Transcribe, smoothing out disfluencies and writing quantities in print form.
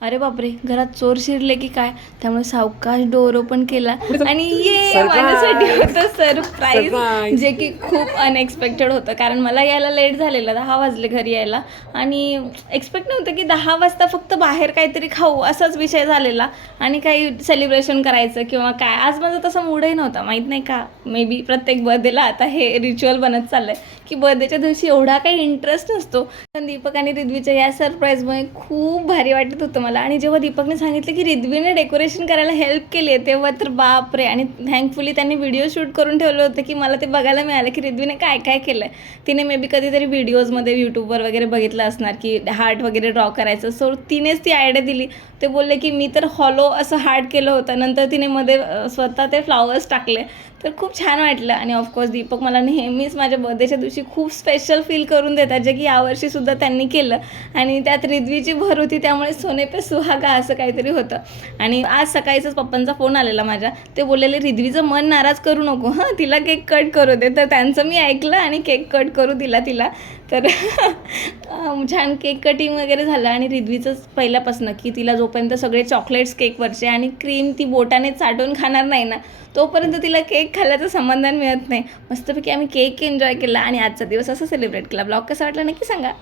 अरे बापरे, घरात चोर शिरले की काय, त्यामुळे सावकाश डोर ओपन केला आणि ये माझ्यासाठी होतं सरप्राईज, जे की खूप अनएक्सपेक्टेड होतं. कारण मला यायला लेट झालेलं, 10 वाजले घरी यायला आणि एक्सपेक्ट नव्हतं की 10 वाजता फक्त बाहेर काहीतरी खाऊ असाच विषय झालेला आणि काही सेलिब्रेशन करायचं किंवा काय. आज माझा तसा मूडही नव्हता, माहीत नाही का. मे बी प्रत्येक बर्थडेला आता हे रिच्युअल बनत चाललं आहे की बर्थडेच्या दिवशी एवढा काही इंटरेस्ट नसतो. पण दीपक आणि रिद्वीच्या या सरप्राईजमुळे खूप भारी वाटत होतं मला. आणि जेव्हा दीपकने सांगितलं की रिद्वीने डेकोरेशन करायला हेल्प केली आहे, तेव्हा तर बापरे. आणि थँकफुली त्यांनी व्हिडिओ शूट करून ठेवलं होतं की मला ते बघायला मिळालं की रिद्वीने काय काय केलं आहे. तिने मे बी कधीतरी व्हिडिओजमध्ये यूट्यूबवर वगैरे बघितलं असणार की हार्ट वगैरे ड्रॉ करायचं. सो तिनेच ती आयडिया दिली. ते बोलले की मी तर हॉलो असं हार्ट केलं होतं, नंतर तिने मध्ये स्वतः ते फ्लावर्स टाकले. तर खूप छान वाटलं. आणि ऑफकोर्स दीपक मला नेहमीच माझ्या बर्थडेच्या दिवशी खूप स्पेशल फील करून देतात, जे की यावर्षीसुद्धा त्यांनी केलं. आणि त्यात रिद्वीची भर होती, त्यामुळे सोने पे सुहागा असं काहीतरी होतं. आणि आज सकाळीच पप्पांचा फोन आलेला माझ्या. ते बोललेले रिद्वीचं मन नाराज करू नको हां, तिला केक कट करू दे. तर त्यांचं मी ऐकलं आणि केक कट करू दिला तिला. तर छान केक कटिंग वगैरे झालं. आणि रिद्वीचंच पहिल्यापासून की तिला जोपर्यंत सगळे चॉकलेट्स केकवरचे आणि क्रीम ती बोटाने चाटून खाणार नाही ना, तोपर्यंत तिला केक खाल्ल्याचं समाधान मिळत नाही. मस्तपैकी आम्ही केक एन्जॉय केला आणि आजचा दिवस असं सेलिब्रेट केला. ब्लॉग कसा वाटला नक्की सांगा.